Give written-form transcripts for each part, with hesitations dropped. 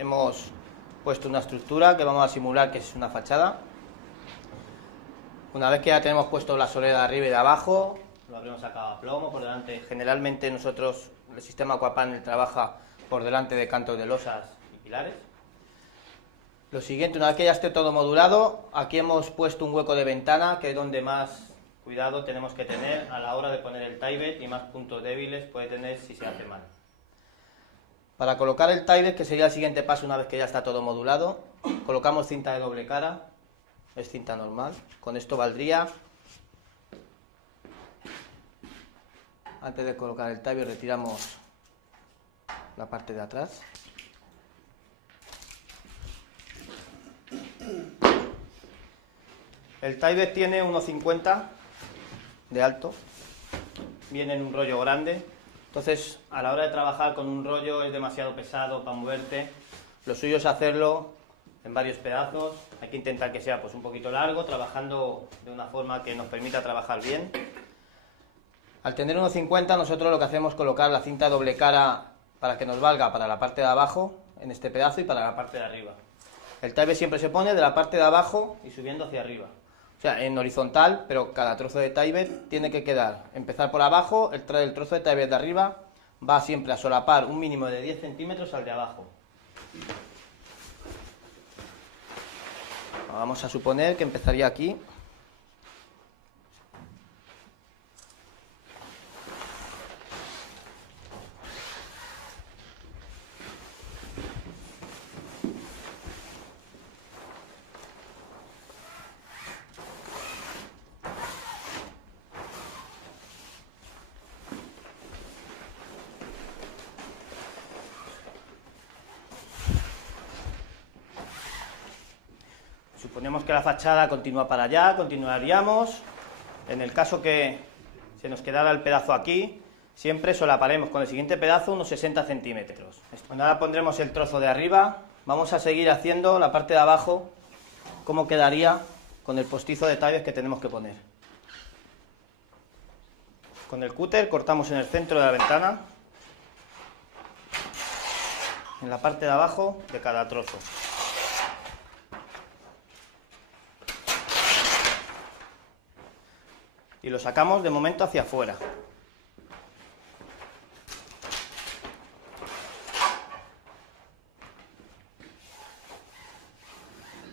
Hemos puesto una estructura que vamos a simular que es una fachada. Una vez que ya tenemos puesto la solera de arriba y de abajo, lo habremos sacado a plomo por delante. Generalmente nosotros, el sistema Aquapanel trabaja por delante de cantos de losas y pilares. Lo siguiente, una vez que ya esté todo modulado, aquí hemos puesto un hueco de ventana, que es donde más cuidado tenemos que tener a la hora de poner el tie-bed y más puntos débiles puede tener si se hace mal. Para colocar el tie-bed, que sería el siguiente paso una vez que ya está todo modulado, colocamos cinta de doble cara, es cinta normal, con esto valdría. Antes de colocar el tie-bed retiramos la parte de atrás. El tie-bed tiene 1,50 de alto, viene en un rollo grande, entonces a la hora de trabajar con un rollo es demasiado pesado para moverte. Lo suyo es hacerlo en varios pedazos, hay que intentar que sea pues un poquito largo, trabajando de una forma que nos permita trabajar bien. Al tener 1,50 nosotros lo que hacemos es colocar la cinta de doble cara para que nos valga para la parte de abajo en este pedazo y para la parte de arriba. El tie-bed siempre se pone de la parte de abajo y subiendo hacia arriba. O sea, en horizontal, pero cada trozo de tie-bed tiene que quedar, empezar por abajo, el trozo de tie-bed de arriba va siempre a solapar un mínimo de 10 centímetros al de abajo. Vamos a suponer que empezaría aquí. Suponemos que la fachada continúa para allá, continuaríamos. En el caso que se nos quedara el pedazo aquí, siempre solaparemos con el siguiente pedazo unos 60 centímetros. Cuando ahora pondremos el trozo de arriba, vamos a seguir haciendo la parte de abajo, cómo quedaría con el postizo de tie-bed que tenemos que poner. Con el cúter cortamos en el centro de la ventana, en la parte de abajo de cada trozo. Y lo sacamos de momento hacia afuera.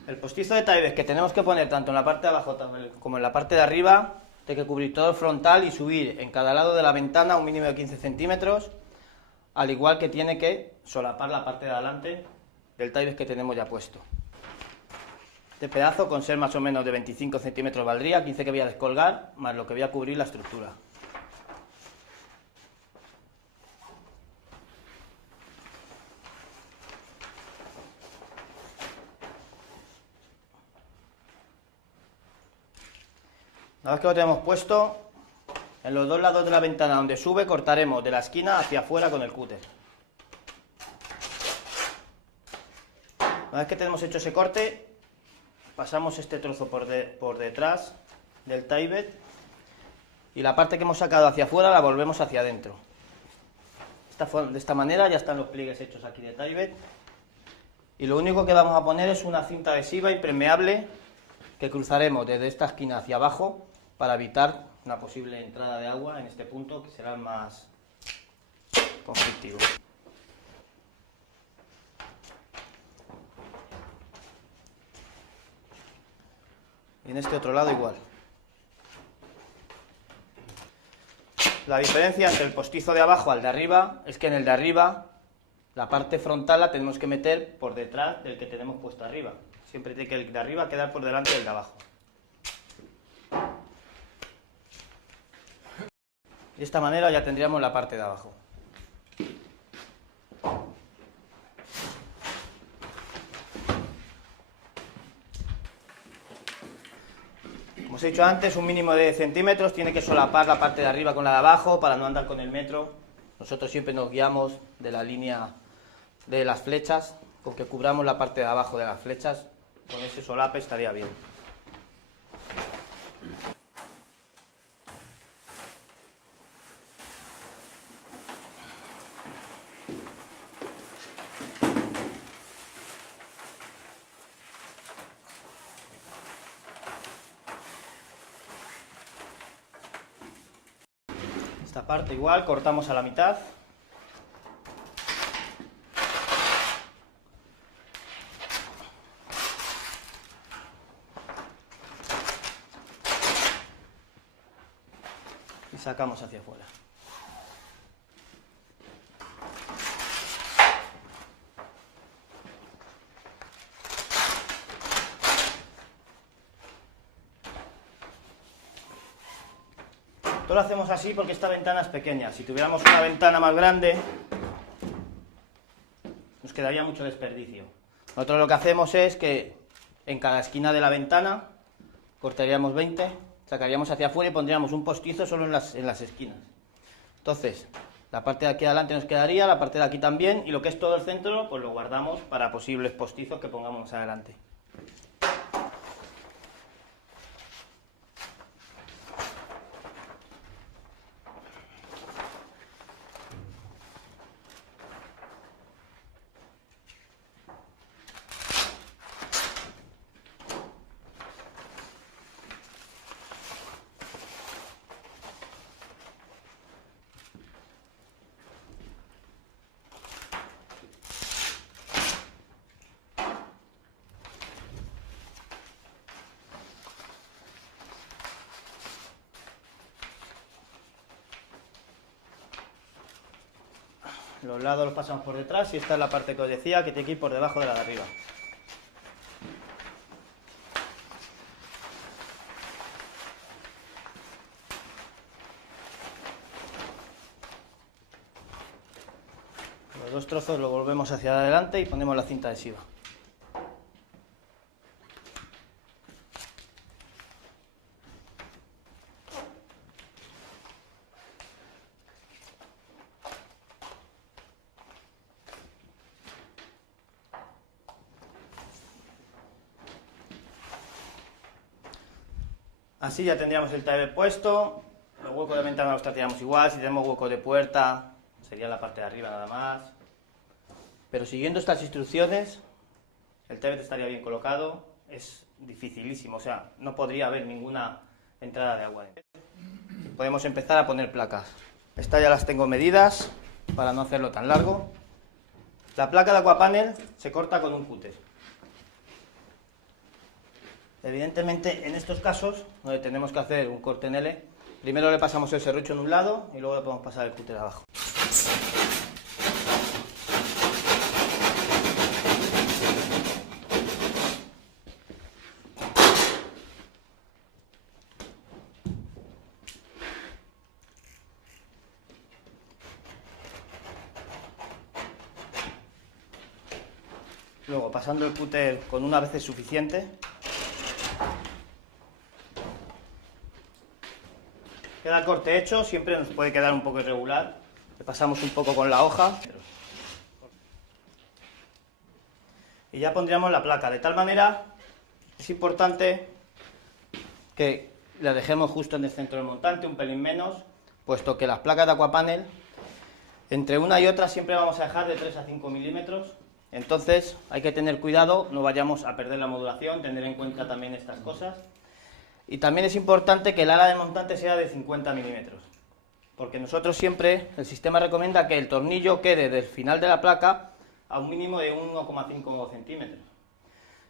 El postizo de tie-bed que tenemos que poner tanto en la parte de abajo como en la parte de arriba, tiene que cubrir todo el frontal y subir en cada lado de la ventana un mínimo de 15 centímetros, al igual que tiene que solapar la parte de adelante del tie-bed que tenemos ya puesto. Este pedazo, con ser más o menos de 25 centímetros valdría, 15 que voy a descolgar, más lo que voy a cubrir la estructura. Una vez que lo tenemos puesto, en los dos lados de la ventana donde sube, cortaremos de la esquina hacia afuera con el cúter. Una vez que tenemos hecho ese corte, pasamos este trozo por detrás del tie-bed y la parte que hemos sacado hacia afuera la volvemos hacia adentro. De esta manera ya están los pliegues hechos aquí de tie-bed y lo único que vamos a poner es una cinta adhesiva impermeable que cruzaremos desde esta esquina hacia abajo para evitar una posible entrada de agua en este punto, que será el más conflictivo. Y en este otro lado igual. La diferencia entre el postizo de abajo al de arriba es que en el de arriba la parte frontal la tenemos que meter por detrás del que tenemos puesto arriba. Siempre tiene que el de arriba quedar por delante del de abajo. De esta manera ya tendríamos la parte de abajo. Como os he dicho antes, un mínimo de 10 centímetros, tiene que solapar la parte de arriba con la de abajo para no andar con el metro. Nosotros siempre nos guiamos de la línea de las flechas, con que cubramos la parte de abajo de las flechas, con ese solape estaría bien. Esta parte igual, cortamos a la mitad. Y sacamos hacia afuera. Esto lo hacemos así porque esta ventana es pequeña. Si tuviéramos una ventana más grande, nos quedaría mucho desperdicio. Nosotros lo que hacemos es que en cada esquina de la ventana cortaríamos 20, sacaríamos hacia afuera y pondríamos un postizo solo en las esquinas. Entonces, la parte de aquí adelante nos quedaría, la parte de aquí también, y lo que es todo el centro, pues lo guardamos para posibles postizos que pongamos más adelante. Los lados los pasamos por detrás y esta es la parte que os decía que tiene que ir por debajo de la de arriba. Los dos trozos los volvemos hacia adelante y ponemos la cinta adhesiva. Así ya tendríamos el taller puesto, los huecos de ventana los trataríamos igual, si tenemos huecos de puerta sería la parte de arriba nada más. Pero siguiendo estas instrucciones, el taller estaría bien colocado, es dificilísimo, o sea, no podría haber ninguna entrada de agua. Podemos empezar a poner placas. Estas ya las tengo medidas para no hacerlo tan largo. La placa de aquapanel se corta con un cúter. Evidentemente, en estos casos, donde tenemos que hacer un corte en L, primero le pasamos el serrucho en un lado y luego le podemos pasar el cúter abajo. Luego, pasando el cúter con una vez es suficiente. Queda el corte hecho, siempre nos puede quedar un poco irregular. Le pasamos un poco con la hoja. Y ya pondríamos la placa. De tal manera, es importante que la dejemos justo en el centro del montante, un pelín menos, puesto que las placas de aquapanel, entre una y otra siempre vamos a dejar de 3 a 5 milímetros. Entonces hay que tener cuidado, no vayamos a perder la modulación, tener en cuenta también estas cosas. Y también es importante que el ala de montante sea de 50 milímetros, porque nosotros siempre, el sistema recomienda que el tornillo quede del final de la placa a un mínimo de 1,5 centímetros.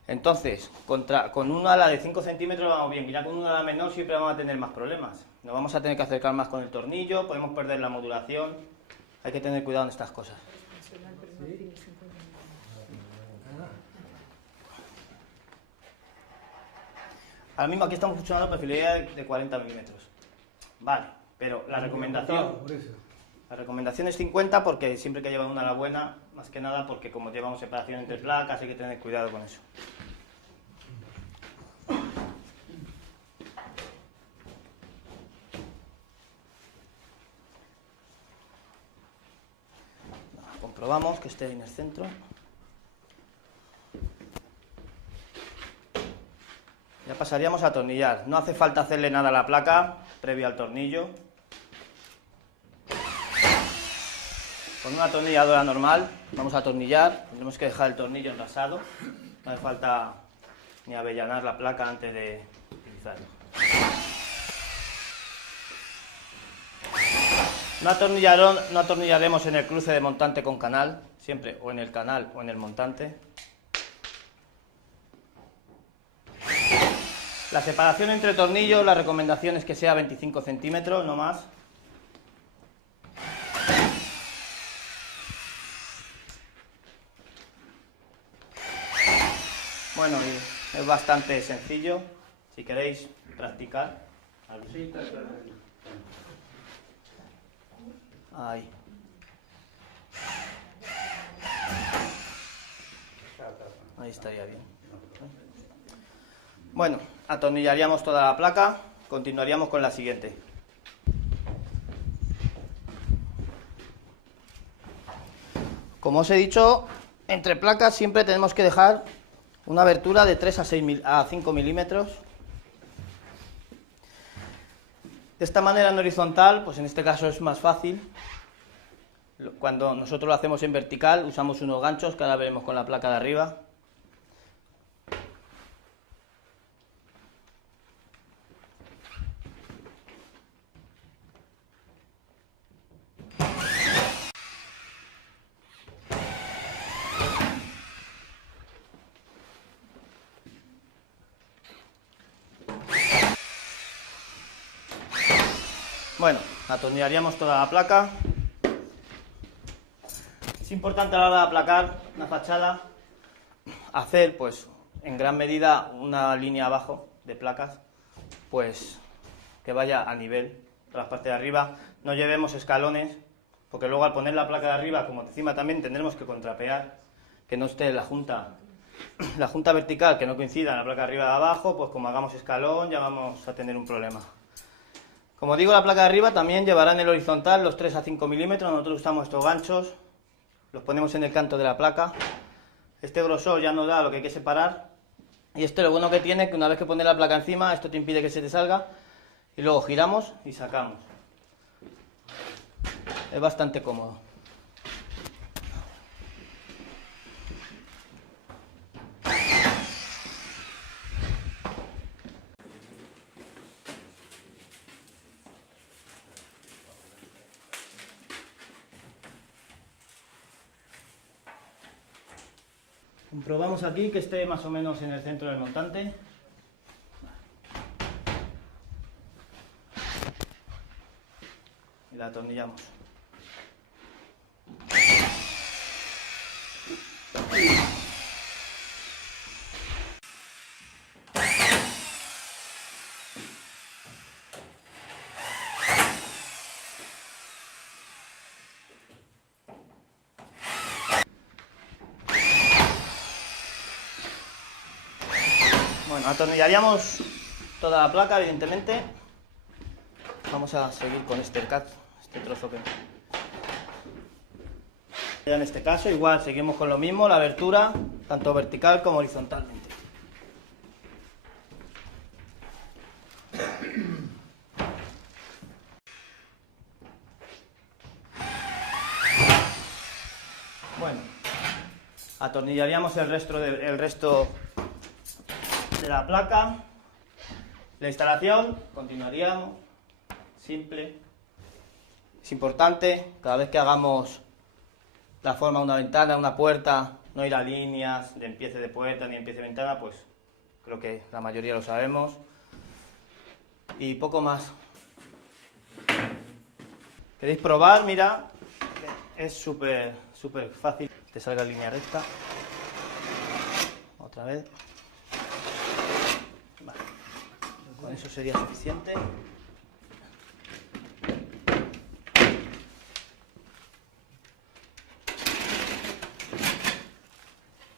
Entonces, con un ala de 5 centímetros vamos bien, ya con un ala menor siempre vamos a tener más problemas. Nos vamos a tener que acercar más con el tornillo, podemos perder la modulación, hay que tener cuidado en estas cosas. Ahora mismo aquí estamos funcionando perfilería de 40 milímetros. Vale, pero la recomendación es 50 porque siempre que lleva una ala buena, más que nada porque como llevamos separación entre placas hay que tener cuidado con eso. Comprobamos que esté en el centro. Ya pasaríamos a atornillar. No hace falta hacerle nada a la placa previo al tornillo. Con una atornilladora normal vamos a atornillar. Tenemos que dejar el tornillo enrasado. No hace falta ni avellanar la placa antes de utilizarlo. No atornillaremos en el cruce de montante con canal, siempre o en el canal o en el montante. La separación entre tornillos, la recomendación es que sea 25 centímetros, no más. Bueno, es bastante sencillo, si queréis practicar. Ahí. Ahí estaría bien. Bueno, atornillaríamos toda la placa, continuaríamos con la siguiente. Como os he dicho, entre placas siempre tenemos que dejar una abertura de 3 a 5 milímetros. De esta manera en horizontal, pues en este caso es más fácil. Cuando nosotros lo hacemos en vertical, usamos unos ganchos que ahora veremos con la placa de arriba. Bueno, atornillaríamos toda la placa. Es importante a la hora de aplacar una fachada hacer, pues, en gran medida una línea abajo de placas, pues, que vaya a nivel de las partes de arriba. No llevemos escalones, porque luego al poner la placa de arriba, como encima también tendremos que contrapear, que no esté la junta vertical, que no coincida en la placa de arriba de abajo, pues como hagamos escalón ya vamos a tener un problema. Como digo, la placa de arriba también llevará en el horizontal los 3 a 5 milímetros. Nosotros usamos estos ganchos, los ponemos en el canto de la placa. Este grosor ya nos da lo que hay que separar. Y este lo bueno que tiene es que una vez que pones la placa encima, esto te impide que se te salga. Y luego giramos y sacamos. Es bastante cómodo. Comprobamos aquí que esté más o menos en el centro del montante. Y la atornillamos. Bueno, atornillaríamos toda la placa, evidentemente. Vamos a seguir con este trozo que... En este caso, igual, seguimos con lo mismo, la abertura, tanto vertical como horizontalmente. Bueno, atornillaríamos el resto de la placa. La instalación, continuaríamos, simple. Es importante, cada vez que hagamos la forma de una ventana, una puerta, no ir a líneas de empiece de puerta ni empiece de ventana, pues creo que la mayoría lo sabemos. Y poco más. ¿Queréis probar? Mira, es súper fácil. Te salga en línea recta. Otra vez. Vale. Con eso sería suficiente.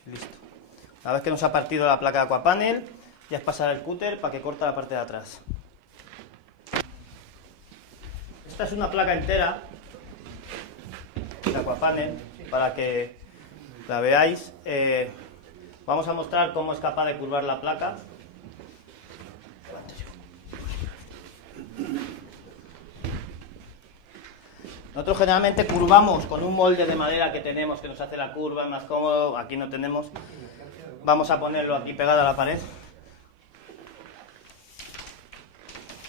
Listo. Una vez que nos ha partido la placa de Aquapanel, ya es pasar el cúter para que corte la parte de atrás. Esta es una placa entera de Aquapanel, para que la veáis. Vamos a mostrar cómo es capaz de curvar la placa. Nosotros generalmente curvamos con un molde de madera que tenemos, que nos hace la curva, es más cómodo. Aquí no tenemos. Vamos a ponerlo aquí pegado a la pared.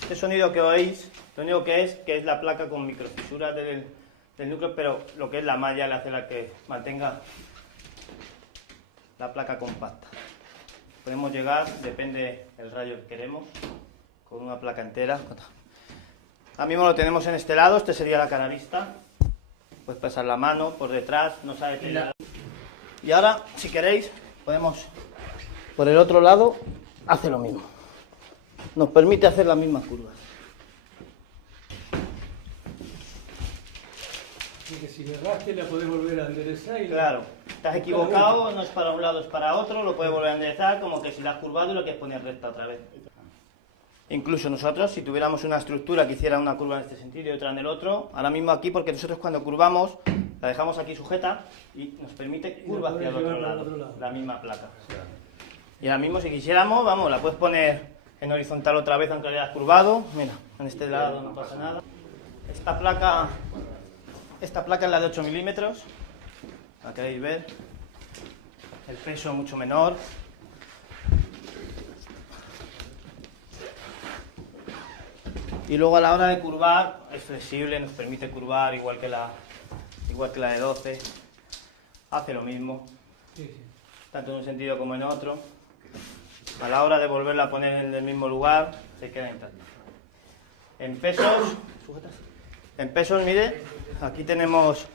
Este sonido que oís Lo único que es la placa con microfisuras del núcleo, pero lo que es la malla le hace la que mantenga la placa compacta. Podemos llegar, depende del rayo que queremos, con una placa entera. Ahora mismo lo tenemos en este lado, este sería la cara vista. Puedes pasar la mano por detrás, no sabe qué. Y ahora, si queréis, podemos por el otro lado, hace lo mismo. Nos permite hacer las mismas curvas. Y que si le rasque la podés volver a enderezar y... Claro, estás equivocado, no es para un lado, es para otro, lo puedes volver a enderezar, como que si la has curvado y lo quieres poner recta otra vez. Incluso nosotros, si tuviéramos una estructura que hiciera una curva en este sentido y otra en el otro, ahora mismo aquí, porque nosotros cuando curvamos, la dejamos aquí sujeta y nos permite curva hacia el otro lado, la misma placa. Y ahora mismo, si quisiéramos, vamos, la puedes poner en horizontal otra vez, aunque la hayas curvado. Mira, en este lado no pasa nada. Esta placa es la de 8 milímetros, la queréis ver. El peso mucho menor. Y luego a la hora de curvar, es flexible, nos permite curvar igual que la de 12. Hace lo mismo, tanto en un sentido como en otro. A la hora de volverla a poner en el mismo lugar, se queda intacta. En pesos, mire, aquí tenemos,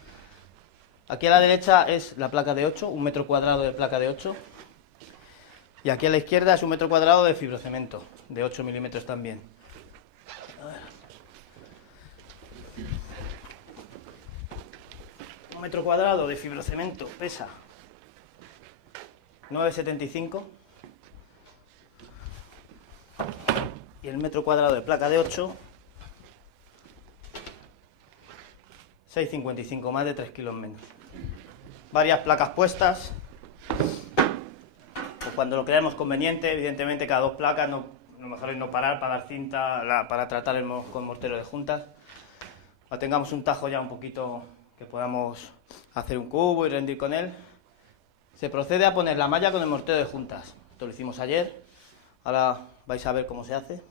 aquí a la derecha es la placa de 8, 1 metro cuadrado de placa de 8. Y aquí a la izquierda es 1 metro cuadrado de fibrocemento, de 8 milímetros también. 1 metro cuadrado de fibrocemento pesa 9,75 y el metro cuadrado de placa de 8 6,55, más de 3 kilos menos. Varias placas puestas, pues cuando lo creamos conveniente, evidentemente cada 2 placas, lo mejor es no parar para dar cinta, para tratar con mortero de juntas. O tengamos un tajo ya un poquito que podamos hacer un cubo y rendir con él. Se procede a poner la malla con el mortero de juntas. Esto lo hicimos ayer, ahora vais a ver cómo se hace.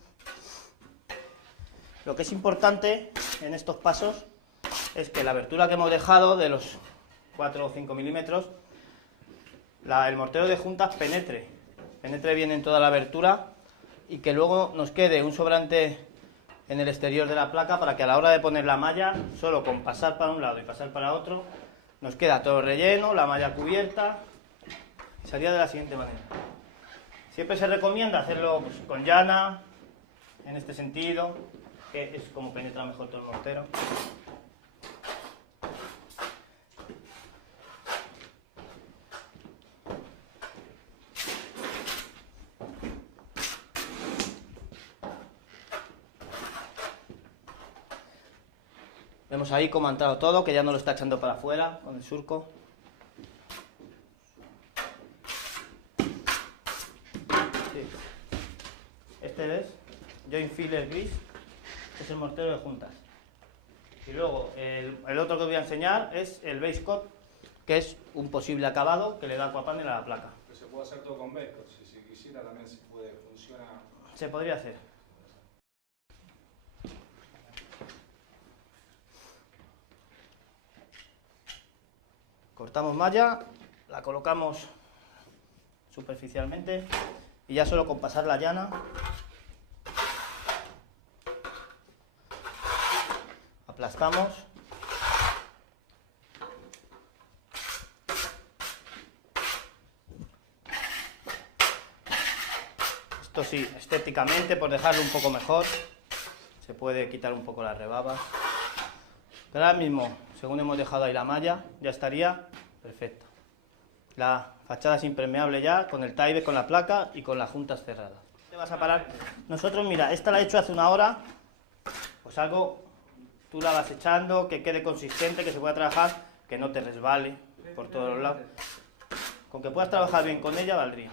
Lo que es importante en estos pasos es que la abertura que hemos dejado de los 4 o 5 milímetros, el mortero de juntas penetre bien en toda la abertura y que luego nos quede un sobrante en el exterior de la placa para que a la hora de poner la malla, solo con pasar para un lado y pasar para otro, nos queda todo relleno, la malla cubierta. Sería de la siguiente manera. Siempre se recomienda hacerlo pues, con llana, en este sentido, que es como penetra mejor todo el mortero. Vemos ahí cómo ha entrado todo, que ya no lo está echando para afuera con el surco. Sí. Este es joint filler gris, es el mortero de juntas. Y luego el otro que os voy a enseñar es el base coat, que es un posible acabado que le da aquapanel a la placa. Pero se puede hacer todo con base coat, si se quisiera también se puede, funciona. Se podría hacer. Cortamos malla, la colocamos superficialmente y ya solo con pasar la llana aplastamos. Esto sí, estéticamente, por dejarlo un poco mejor, se puede quitar un poco las rebabas. Pero ahora mismo, según hemos dejado ahí la malla, ya estaría perfecto. La fachada es impermeable ya, con el tie con la placa y con las juntas cerradas. Te vas a parar. Nosotros, mira, esta la he hecho hace una hora, pues algo, tú la vas echando, que quede consistente, que se pueda trabajar, que no te resbale por todos los lados. Con que puedas trabajar bien con ella, valdría.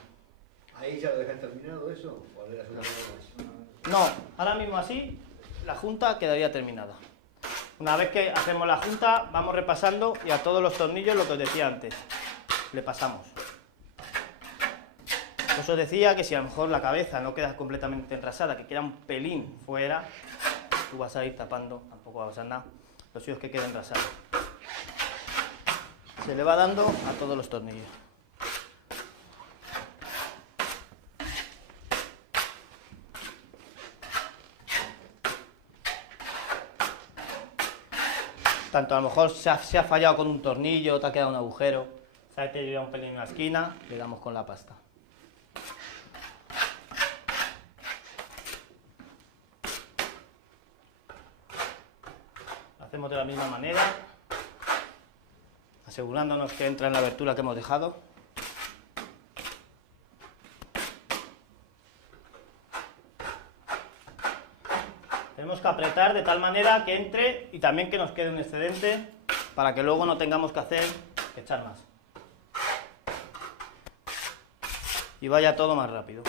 ¿Ahí ya lo dejas terminado eso? ¿O le das una cosa más? No, ahora mismo así, la junta quedaría terminada. Una vez que hacemos la junta, vamos repasando y a todos los tornillos lo que os decía antes, le pasamos. Os decía que si a lo mejor la cabeza no queda completamente enrasada, que queda un pelín fuera, tú vas a ir tapando, tampoco va a pasar nada. Lo suyo es que quede engrasado. Se le va dando a todos los tornillos. Tanto a lo mejor se ha fallado con un tornillo, te ha quedado un agujero, se ha deteriorado un pelín en la esquina, le damos con la pasta. Lo hacemos de la misma manera, asegurándonos que entra en la abertura que hemos dejado. Tenemos que apretar de tal manera que entre y también que nos quede un excedente para que luego no tengamos que echar más. Y vaya todo más rápido.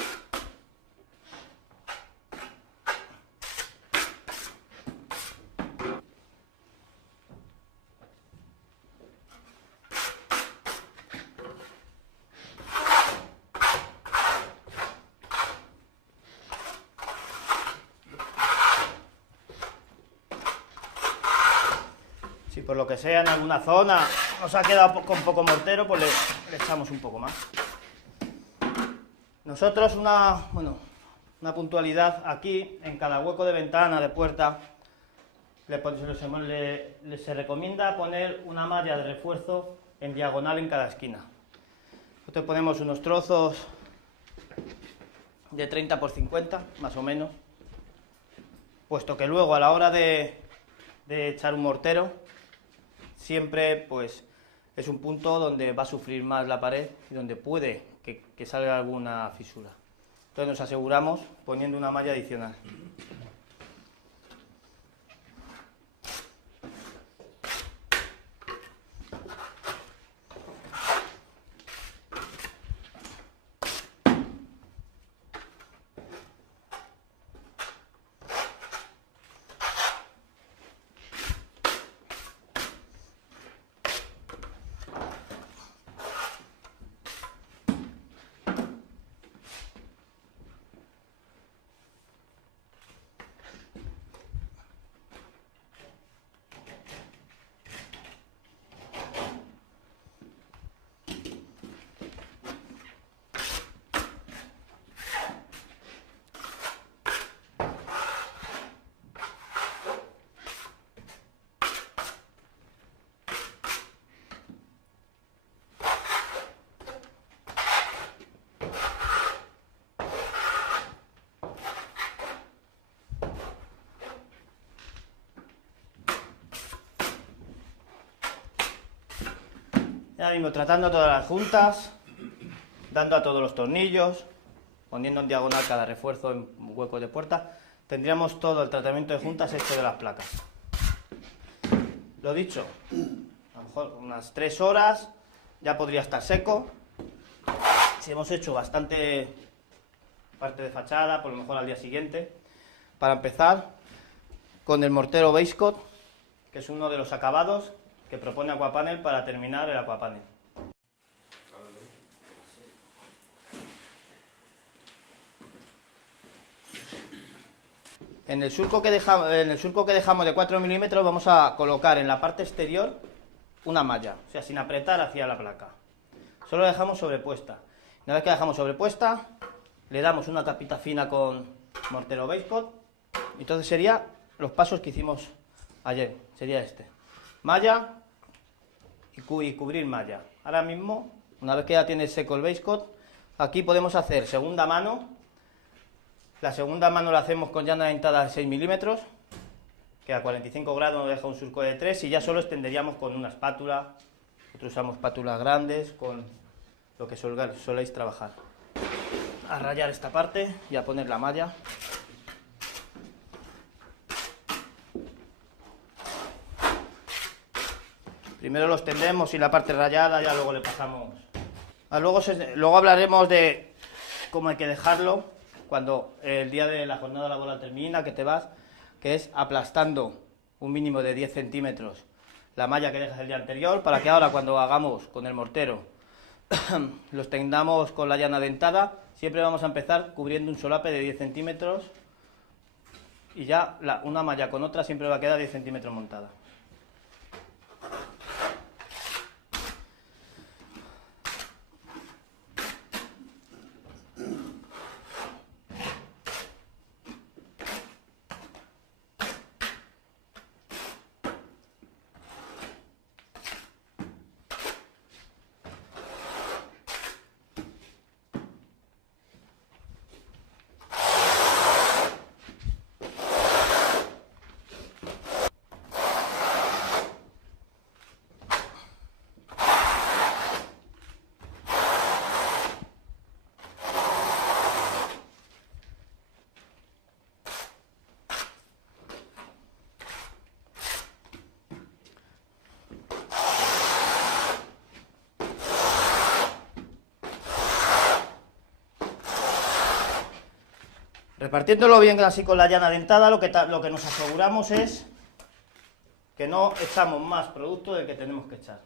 Si por lo que sea en alguna zona nos ha quedado con poco mortero, pues le echamos un poco más. Nosotros una puntualidad aquí, en cada hueco de ventana, de puerta, se recomienda poner una malla de refuerzo en diagonal en cada esquina. Nosotros ponemos unos trozos de 30 por 50, más o menos, puesto que luego a la hora de echar un mortero, siempre pues es un punto donde va a sufrir más la pared y donde puede que salga alguna fisura. Entonces nos aseguramos poniendo una malla adicional. Ya mismo tratando todas las juntas, dando a todos los tornillos, poniendo en diagonal cada refuerzo en huecos de puerta, tendríamos todo el tratamiento de juntas hecho de las placas. Lo dicho, a lo mejor unas 3 horas ya podría estar seco. Si hemos hecho bastante parte de fachada, por lo mejor al día siguiente. Para empezar, con el mortero base coat, que es uno de los acabados que propone Aquapanel para terminar el Aquapanel. En el surco que dejamos de 4 milímetros vamos a colocar en la parte exterior una malla, o sea, sin apretar hacia la placa. Solo la dejamos sobrepuesta. Una vez que la dejamos sobrepuesta, le damos una tapita fina con mortero base coat. Entonces serían los pasos que hicimos ayer, sería este. Malla y cubrir malla. Ahora mismo, una vez que ya tiene seco el base coat, aquí podemos hacer segunda mano. La segunda mano la hacemos con llana dentada de 6 milímetros, que a 45 grados nos deja un surco de 3, y ya solo extenderíamos con una espátula. Nosotros usamos espátulas grandes, con lo que soléis trabajar. A rayar esta parte y a poner la malla. Primero los tendemos y la parte rayada ya luego le pasamos. Luego hablaremos de cómo hay que dejarlo cuando el día de la jornada laboral termina, que te vas, que es aplastando un mínimo de 10 centímetros la malla que dejas el día anterior, para que ahora cuando hagamos con el mortero los tendamos con la llana dentada. Siempre vamos a empezar cubriendo un solape de 10 centímetros y ya una malla con otra siempre va a quedar 10 centímetros montada. Repartiéndolo bien así con la llana dentada, lo que nos aseguramos es que no echamos más producto del que tenemos que echar.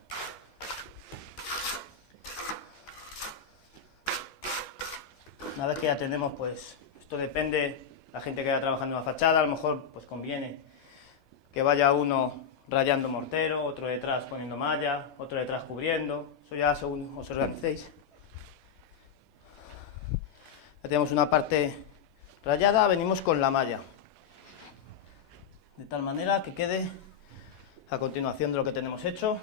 Una vez que ya tenemos, pues, esto depende, la gente que vaya trabajando en la fachada, a lo mejor pues conviene que vaya uno rayando mortero, otro detrás poniendo malla, otro detrás cubriendo, eso ya según os organicéis. Ya tenemos una parte rayada, venimos con la malla, de tal manera que quede a continuación de lo que tenemos hecho.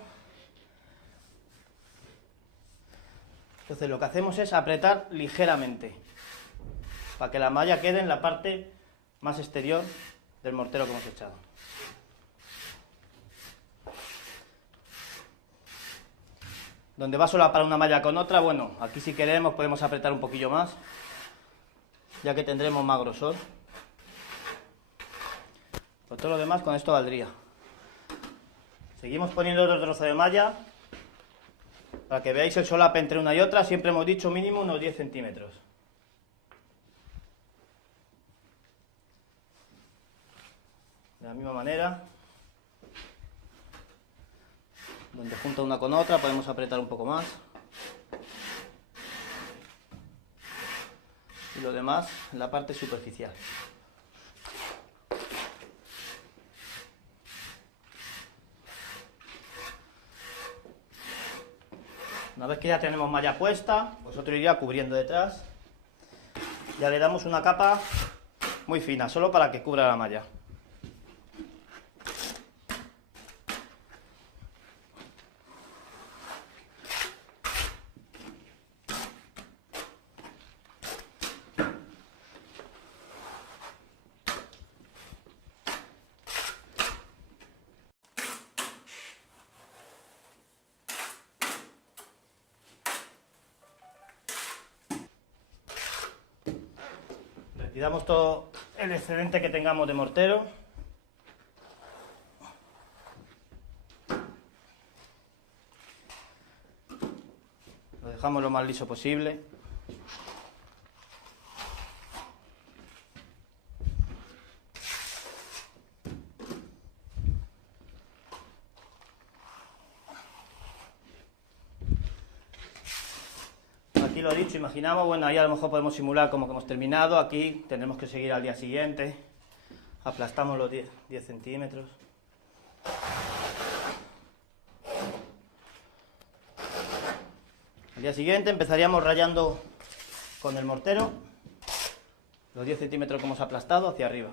Entonces lo que hacemos es apretar ligeramente, para que la malla quede en la parte más exterior del mortero que hemos echado. Donde va a solapar una malla con otra, bueno, aquí si queremos podemos apretar un poquillo más, ya que tendremos más grosor. Por todo lo demás con esto valdría. Seguimos poniendo otro trozo de malla para que veáis el solape entre una y otra. Siempre hemos dicho mínimo unos 10 centímetros. De la misma manera, donde junta una con otra podemos apretar un poco más. Y lo demás en la parte superficial. Una vez que ya tenemos malla puesta, pues otro iría cubriendo detrás. Ya le damos una capa muy fina, solo para que cubra la malla. Retiramos todo el excedente que tengamos de mortero. Lo dejamos lo más liso posible. Aquí lo he dicho, imaginamos, bueno, ahí a lo mejor podemos simular como que hemos terminado, aquí tendremos que seguir al día siguiente, aplastamos los 10 centímetros. Al día siguiente empezaríamos rayando con el mortero los 10 centímetros que hemos aplastado hacia arriba.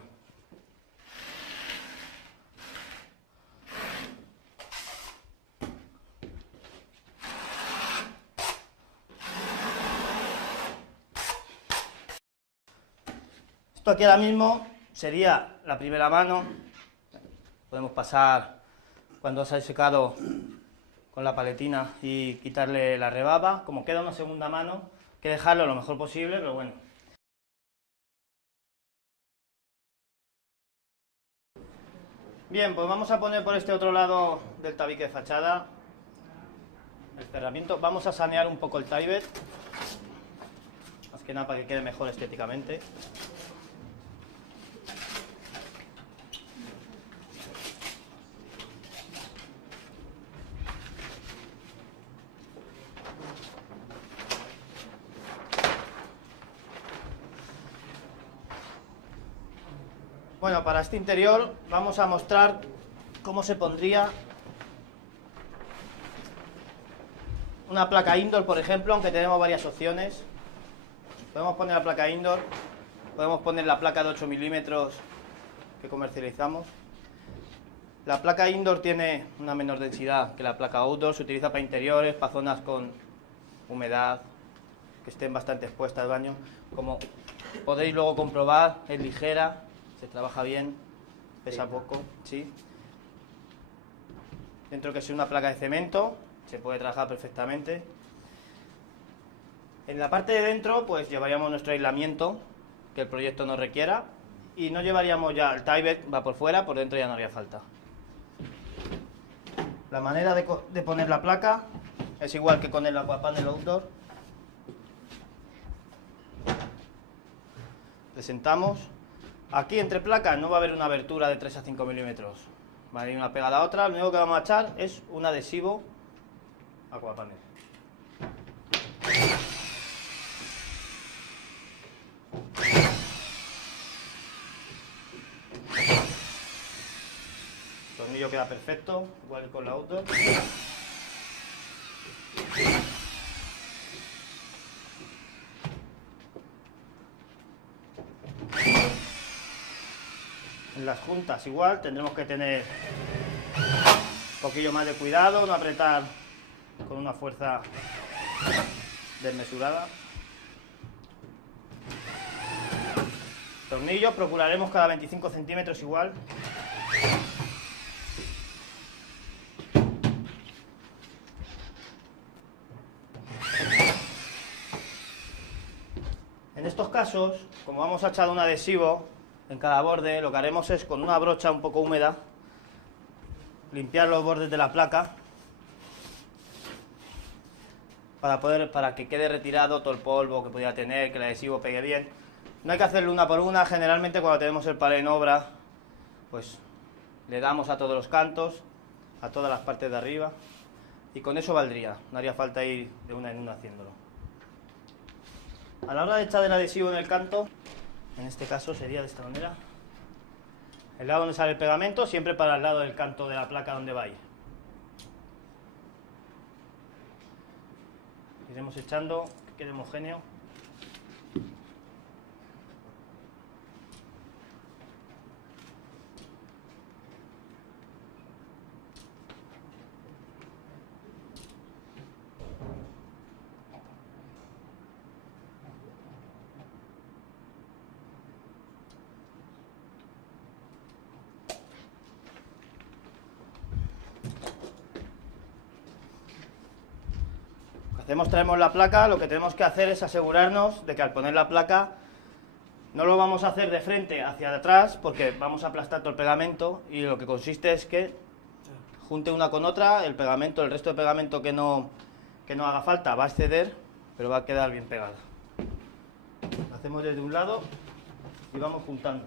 Esto aquí ahora mismo sería la primera mano. Podemos pasar cuando se ha secado con la paletina y quitarle la rebaba. Como queda una segunda mano, hay que dejarlo lo mejor posible, pero bueno. Bien, pues vamos a poner por este otro lado del tabique de fachada el cerramiento. Vamos a sanear un poco el taibet, más que nada para que quede mejor estéticamente. Bueno, para este interior vamos a mostrar cómo se pondría una placa indoor, por ejemplo, aunque tenemos varias opciones. Podemos poner la placa indoor, podemos poner la placa de 8 milímetros que comercializamos. La placa indoor tiene una menor densidad que la placa outdoor, se utiliza para interiores, para zonas con humedad, que estén bastante expuestas al baño. Como podéis luego comprobar, es ligera, se trabaja bien, pesa poco, ¿sí? Dentro que sea una placa de cemento, se puede trabajar perfectamente. En la parte de dentro, pues llevaríamos nuestro aislamiento, que el proyecto no requiera, y no llevaríamos ya el tie-back, va por fuera, por dentro ya no haría falta. La manera de poner la placa es igual que con el Aquapanel Outdoor. Presentamos. Aquí entre placas no va a haber una abertura de 3 a 5 milímetros. Va a ir una pegada a otra. Lo único que vamos a echar es un adhesivo Aquapanel. El tornillo queda perfecto, igual que con la Outdoor. En las juntas igual tendremos que tener un poquillo más de cuidado, no apretar con una fuerza desmesurada. Tornillos procuraremos cada 25 centímetros igual. En estos casos, como vamos a echar un adhesivo en cada borde, lo que haremos es con una brocha un poco húmeda limpiar los bordes de la placa para que quede retirado todo el polvo que pudiera tener, que el adhesivo pegue bien. No hay que hacerlo una por una, generalmente cuando tenemos el palé en obra, pues le damos a todos los cantos, a todas las partes de arriba, y con eso valdría, no haría falta ir de una en una haciéndolo. A la hora de echar el adhesivo en el canto, en este caso sería de esta manera. El lado donde sale el pegamento, siempre para el lado del canto de la placa donde va a ir. Iremos echando, que quede homogéneo. Traemos la placa, lo que tenemos que hacer es asegurarnos de que al poner la placa no lo vamos a hacer de frente hacia atrás porque vamos a aplastar todo el pegamento, y lo que consiste es que junte una con otra, el pegamento, el resto de pegamento que no haga falta va a exceder, pero va a quedar bien pegada. Lo hacemos desde un lado y vamos juntando.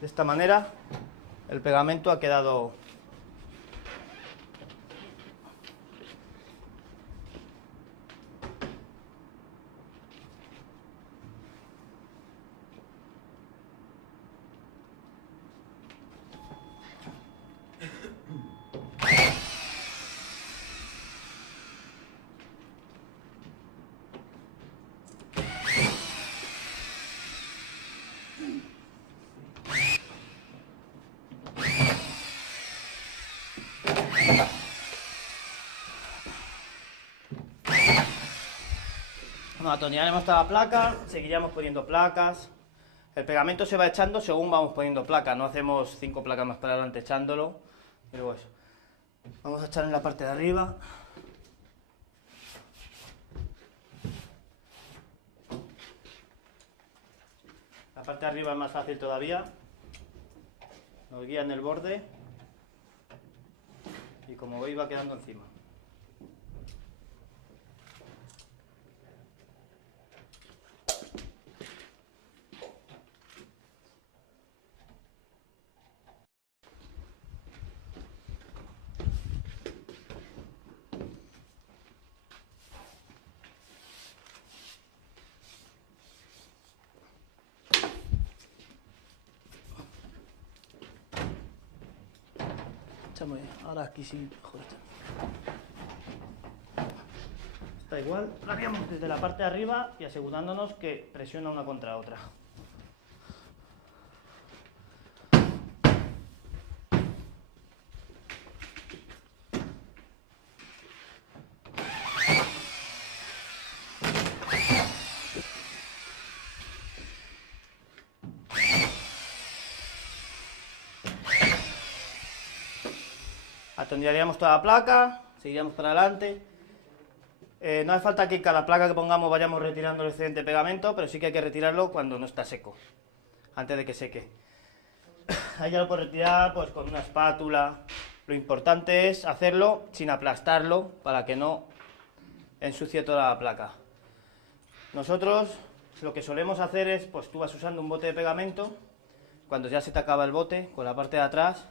De esta manera el pegamento ha quedado Bueno, atornillaremos toda la placa, seguiríamos poniendo placas. El pegamento se va echando según vamos poniendo placas, no hacemos 5 placas más para adelante echándolo. Y luego eso. Vamos a echar en la parte de arriba. La parte de arriba es más fácil todavía. Nos guía en el borde. Y como veis va quedando encima. echamos ahora aquí sí, mejor está igual, la haríamos desde la parte de arriba y asegurándonos que presiona una contra otra. Atornillaríamos toda la placa, seguiríamos para adelante. No hace falta que cada placa que pongamos vayamos retirando el excedente pegamento, pero sí que hay que retirarlo cuando no está seco, antes de que seque. Ahí ya lo puedes retirar pues con una espátula. Lo importante es hacerlo sin aplastarlo para que no ensucie toda la placa. Nosotros lo que solemos hacer es, pues tú vas usando un bote de pegamento, cuando ya se te acaba el bote, con la parte de atrás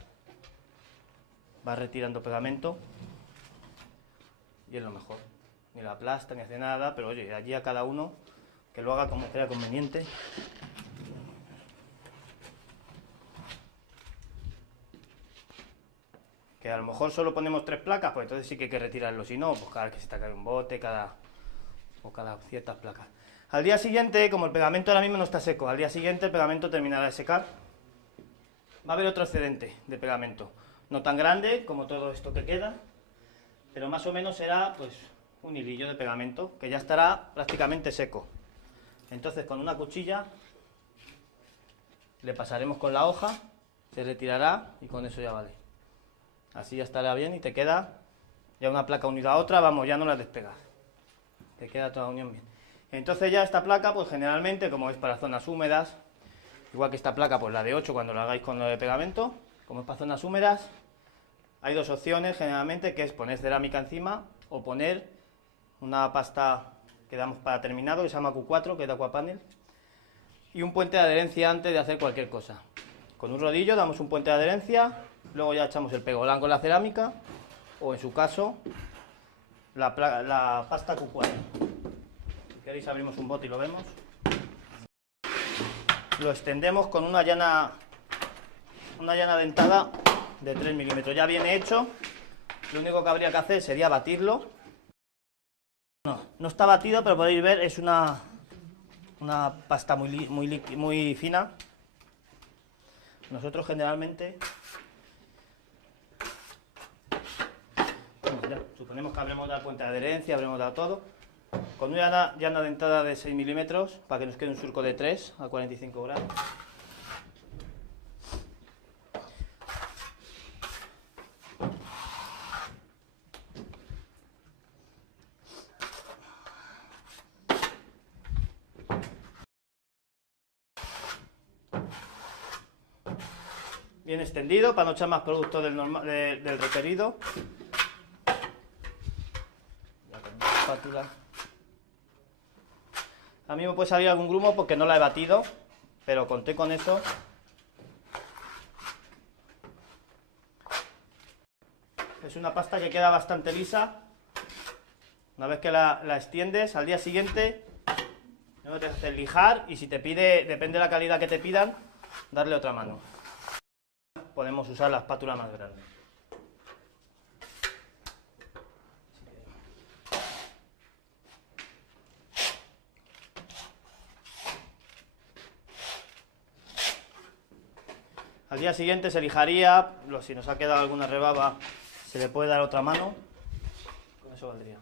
vas retirando pegamento y es lo mejor. Ni la aplasta ni hace nada, pero oye, allí a cada uno que lo haga como crea conveniente. Que a lo mejor solo ponemos 3 placas, pues entonces sí que hay que retirarlo, si no, pues cada vez que se te cae un bote, cada ciertas placas. Al día siguiente, como el pegamento ahora mismo no está seco, al día siguiente el pegamento terminará de secar. Va a haber otro excedente de pegamento. No tan grande como todo esto que queda, pero más o menos será pues un hilillo de pegamento que ya estará prácticamente seco. Entonces con una cuchilla le pasaremos con la hoja, se retirará y con eso ya vale. Así ya estará bien y te queda ya una placa unida a otra, vamos, ya no la despegas. Te queda toda la unión bien. Entonces ya esta placa pues generalmente, como es para zonas húmedas, igual que esta placa, pues la de 8 cuando la hagáis con lo de pegamento, como es para zonas húmedas, hay dos opciones generalmente, que es poner cerámica encima o poner una pasta que damos para terminado, que se llama Q4, que es de Aquapanel, y un puente de adherencia antes de hacer cualquier cosa. Con un rodillo damos un puente de adherencia, luego ya echamos el pegolán con la cerámica, o en su caso, la pasta Q4. Si queréis abrimos un bote y lo vemos. Lo extendemos con una llana dentada de 3 milímetros. Ya viene hecho, lo único que habría que hacer sería batirlo. No está batido, pero podéis ver, es una pasta muy fina. Nosotros generalmente, bueno, ya, suponemos que habremos dado cuenta de adherencia, habremos dado todo. Con una llana dentada de 6 milímetros, para que nos quede un surco de 3 a 45 grados. Bien extendido, para no echar más producto del requerido. Ya con la espátula. A mí me puede salir algún grumo porque no la he batido, pero conté con eso. Es una pasta que queda bastante lisa. Una vez que la extiendes, al día siguiente no te haces lijar y si te pide, depende de la calidad que te pidan, darle otra mano. Podemos usar la espátula más grande. Al día siguiente se lijaría, si nos ha quedado alguna rebaba se le puede dar otra mano, con eso valdría.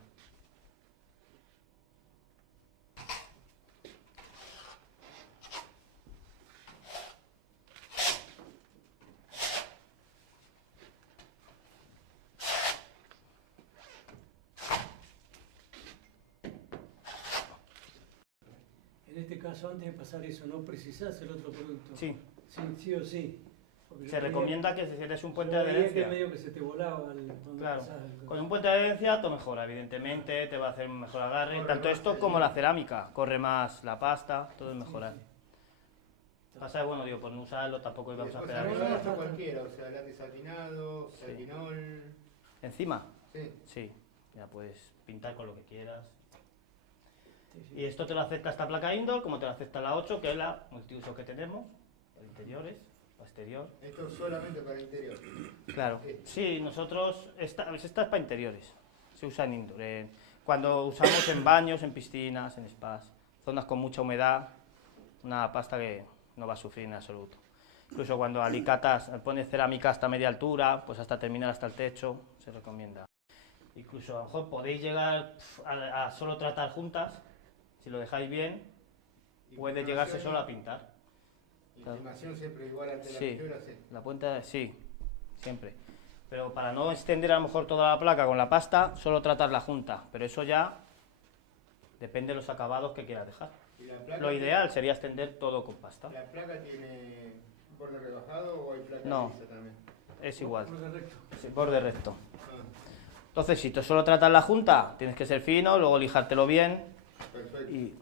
En este caso, antes de pasar eso, ¿no precisás el otro producto? Sí. Sí o sí. Porque Se recomienda que si tienes un puente de que adherencia. medio que se te volaba donde Claro, pasabas el- con un puente de adherencia todo mejora, evidentemente, te va a hacer un mejor agarre, Corre tanto más, esto sí. como la cerámica, corre más la pasta, todo es mejorar. Pasa que, bueno, digo, por no usarlo tampoco íbamos a Después esperar. arriba está cualquiera, o sea, látex satinado, satinol. Encima, Sí. sí, ya puedes pintar con lo que quieras. Sí, sí. Y esto te lo acepta esta placa indoor, como te lo acepta la 8, que es la multiuso que tenemos, para interiores. para exterior. Esto es solamente para interior. Claro, sí, nosotros, esta es para interiores, se usa en indoor. Cuando usamos en baños, en piscinas, en spas, zonas con mucha humedad, una pasta que no va a sufrir en absoluto. Incluso cuando alicatas, pones cerámica hasta media altura, pues hasta terminar hasta el techo, se recomienda. Incluso a lo mejor podéis llegar a solo tratar juntas, si lo dejáis bien, puede llegarse solo a pintar. Inclinación siempre igual ante la Sí, pintura, sí. la punta, sí, siempre. Pero para no extender a lo mejor toda la placa con la pasta, solo tratar la junta. Pero eso ya depende de los acabados que quieras dejar. ¿Y la placa Lo ideal sería extender todo con pasta. ¿La placa tiene borde rebajado o hay placa No. lisa también? Es igual, Borde recto. sí, borde recto. Ah, Entonces, si tú solo tratas la junta, tienes que ser fino, luego lijártelo bien. perfecto. Y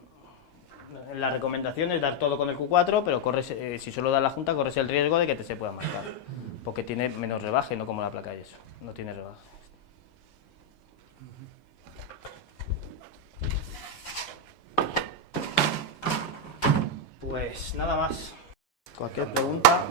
la recomendación es dar todo con el Q4, pero corres, si solo das la junta, corres el riesgo de que te se pueda marcar. Porque tiene menos rebaje, no como la placa y eso. No tiene rebaje. Pues nada más. Cualquier pregunta.